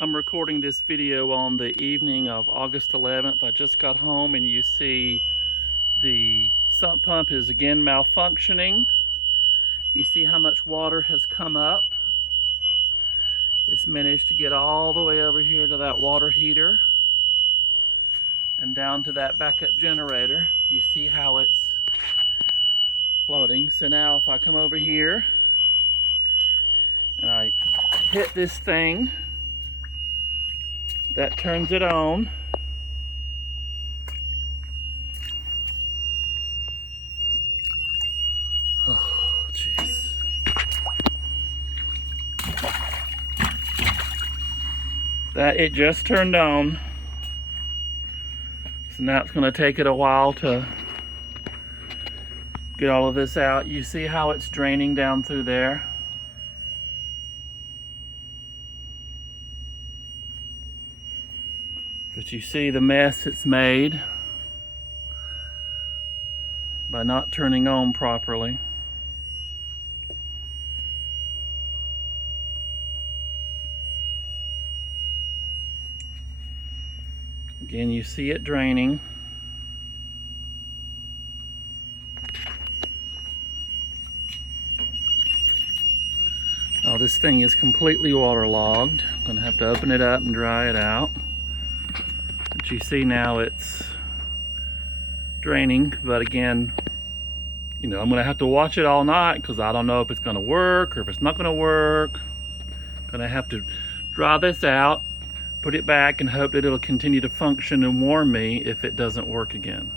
I'm recording this video on the evening of August 11th. I just got home and you see the sump pump is again malfunctioning. You see how much water has come up. It's managed to get all the way over here to that water heater and down to that backup generator. You see how it's floating. So now if I come over here and I hit this thing, that turns it on. Oh, jeez. That it just turned on. So now it's going to take it a while to get all of this out. You see how it's draining down through there? But you see the mess it's made by not turning on properly. Again, you see it draining. Now this thing is completely waterlogged. I'm going to have to open it up and dry it out. But you see now it's draining, but again, I'm going to have to watch it all night because I don't know if it's going to work or if it's not going to work. I'm going to have to dry this out, put it back, and hope that it'll continue to function and warm me if it doesn't work again.